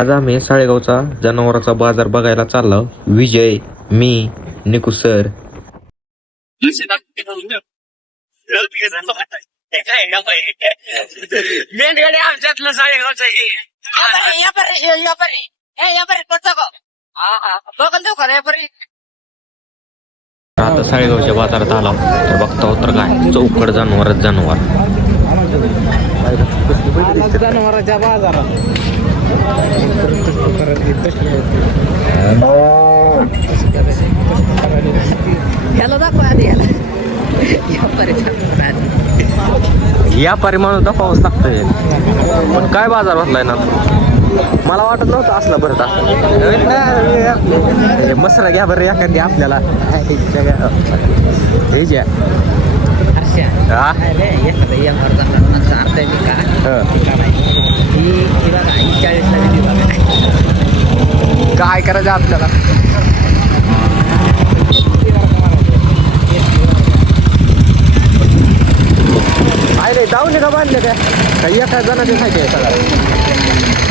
आज आम्ही साळेगावचा जनावरांचा बाजार बघायला चाललो. विजय मी निकू सर. आमच्यातलं या या देऊ का आता साळेगावच्या बाजारात आला. तर बघतो तर काय? चौकड जनावरच जनावर. जनावरांच्या बाजारात. ह्याला दाखवा आधी याला. या बरे दाखवा आधी. या परिमाणात पाऊस लागतोय. पण काय बाजार भरलाय ना? मला वाटत नव्हतं असला बरं मसाला घ्या बरं एखादी आपल्याला. हे घ्या हर्षा हा अरे एखादं या मार्गाला माणसं अर्थ आहे का हं. ती का नाही ही ही बघा ही चाळीसला दिली बघा काय करायचं आपल्याला? काय रे जाऊ नका बांधले काय काही एका जणाचे खायचे सगळं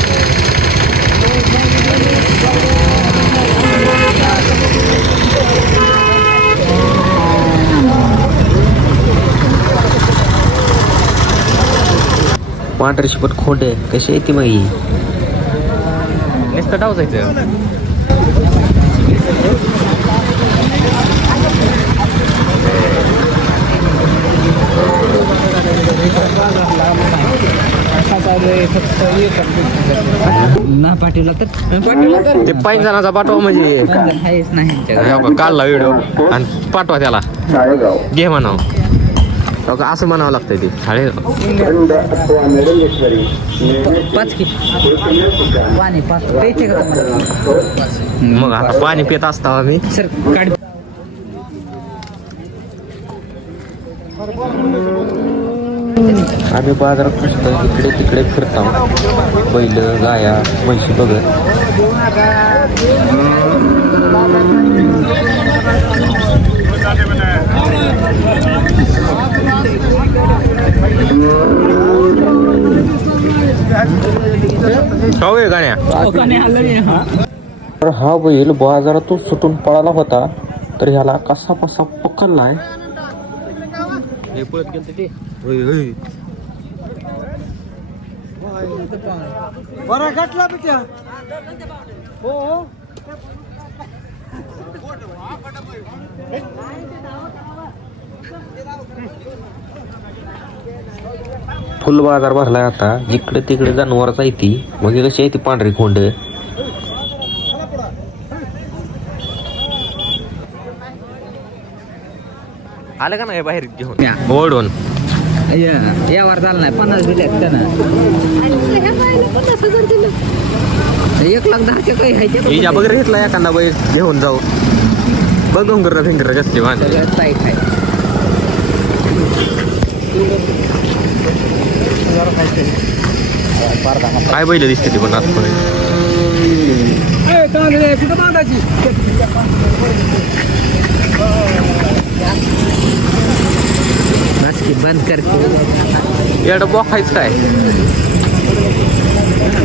पांढरे शिपट खोंडे कशी आहे ती मग ही नुसतं डावसायचं ना पाठीला तर? ते पाच जणाचा पाठवा म्हणजे. काढला व्हिडिओ आणि पाठवा त्याला. घे म्हणाव. हो का, असं म्हणावं लागतंय ते शाळे पाच की पाणी पाच प्यायचे का तुम्हाला मग आता पाणी पित असता आम्ही सर काढ आम्ही बाजारात कसं इकडे तिकडे फिरतो बैल गाया म्हशी बघत खाऊ आहे गाण्या? तर हा बैल बाजारातून सुटून पळाला होता तर ह्याला कसा कसा पकडलाय? बरं घटला बिट्या हो हो. फुल बाजार भरलाय आता. जिकडे तिकडे जनावरच आहे ती. हे कशी आहे ती पांढरी खोंड. आलं का नाही बाहेर घेऊन? या. ओढून. यावर झालं नाही. पन्नास त्यानं. एक लाख दहाचे काही बघ घेतला एखादा बैल घेऊन जाऊ. बघ डोंगर फिंगर जास्ती आहे. काय बैल दिसते ती पण आता तांदळे कुठं बांधायची बंद करते एवढं बॉखायच काय?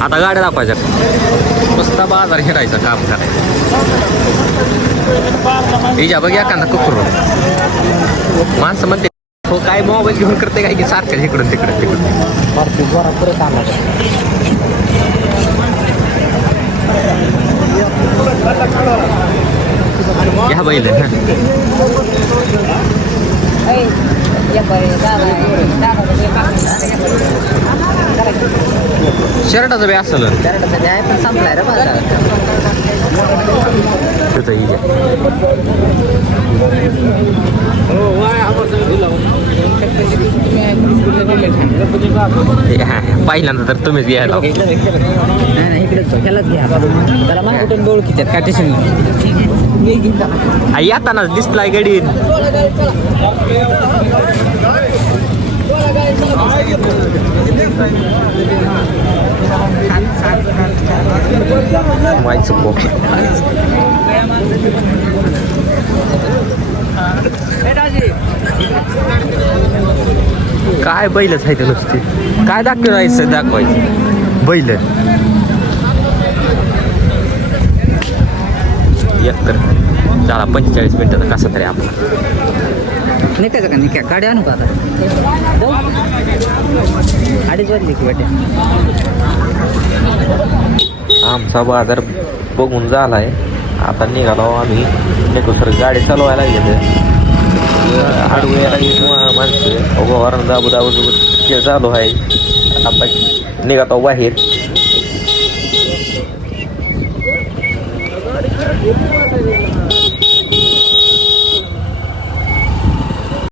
आता गाड्या दाखवायच्या. नुसता बाजार फिरायचं काम करायचं हिच्या बघ एखादा कुकुर. माणसं म्हणते हो काय मोबाईल घेऊन करते काय की सारखं इकडून तिकडून तिकडून. घ्या बैल शर्टाचं बी असेल. तिथं ही घ्या हे हा, पहिल्यांदा तर तुम्हीच घ्यायला नाही नाही इकडेच बघ, ह्यालाच घ्या. त्याला मग कुठून डोळ किती काय टेन्शन आ, येताना दिसलाय गडी व्हायचं पोक काय बैलच आहे ते नुसती? काय दाखवायचं दाखवायचं. बैल. एकतर झाला पंचेचाळीस मिनिटाचा कसा तरी आपला. निघायचं का? निघ्या गाडी आणू का आता? हो? अडीच वाजली की वाटे. आमचा बाजार बघून झाला आहे आता निघालो आम्ही. निघू सर गाडी चालवायला गेलं आडवे यायला गेली मा- माणसं अगो हरण दाबू दाबू दाबू खेळ चालू आहे आता निघालो बाहेर